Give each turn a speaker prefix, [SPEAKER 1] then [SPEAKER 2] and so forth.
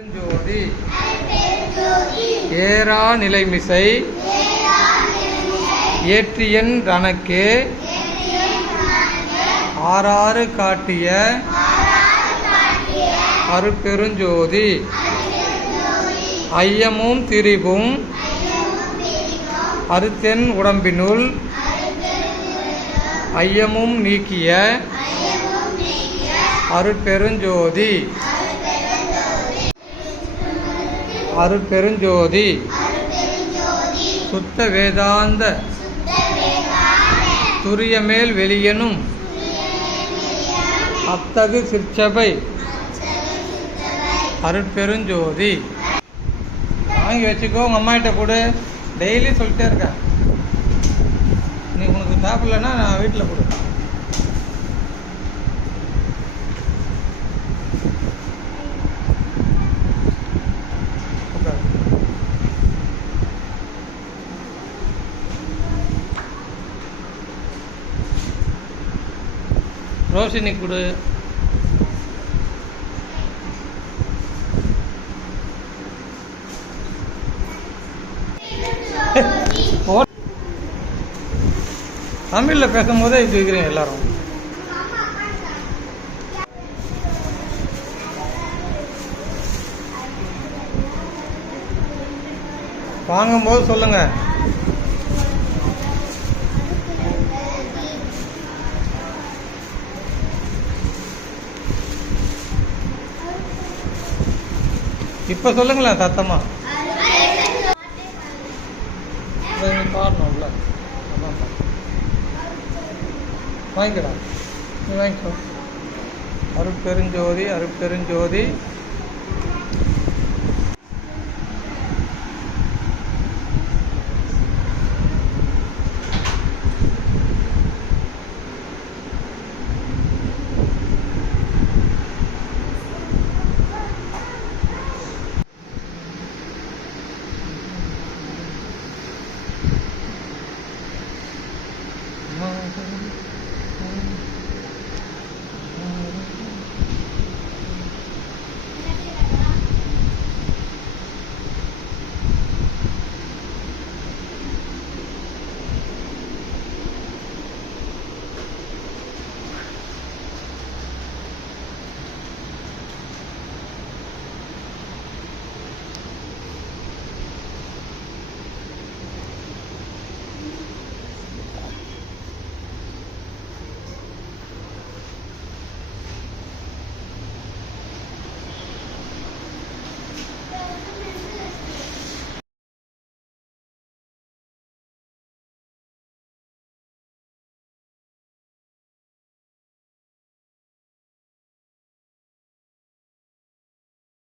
[SPEAKER 1] ஜோதி era நிலைமிசை. ஏற்றியன் தனக்கே. ஆறாறு காட்டிய. அருட்பெருஞ்சோதி ஐயமும் திரிபும். அறுத்தென் உடம்பினுள். ஐயமும் நீக்கிய. அருட்பெருஞ்சோதி அருட்பெருஞ்சோதி. சுத்த வேதாந்த துரியமேல் வெளியனும். அத்தகு சிற்சபை. அருட்பெருஞ்சோதி. வாங்கி வச்சுக்கோ உங்கள் அம்மாகிட்ட கொடு. டெய்லி சொல்லிட்டே இருக்கேன். நீ உனக்கு சாப்பிடலன்னா நான் வீட்டில் கொடு. ரோஷினி கொடு. தமிழில் தமிழ்ல பேசும்போதே இது இருக்கிறேன் எல்லாரும். வாங்கும்போது சொல்லுங்க. இப்ப சொல்லுங்களேன் சத்தமா. பாடணும்ல அதான் பாடு. வாங்கிக்கடா. நீ வாங்கிக்கோ. அருட்பெருஞ்சோதி அருட்பெருஞ்சோதி. うん。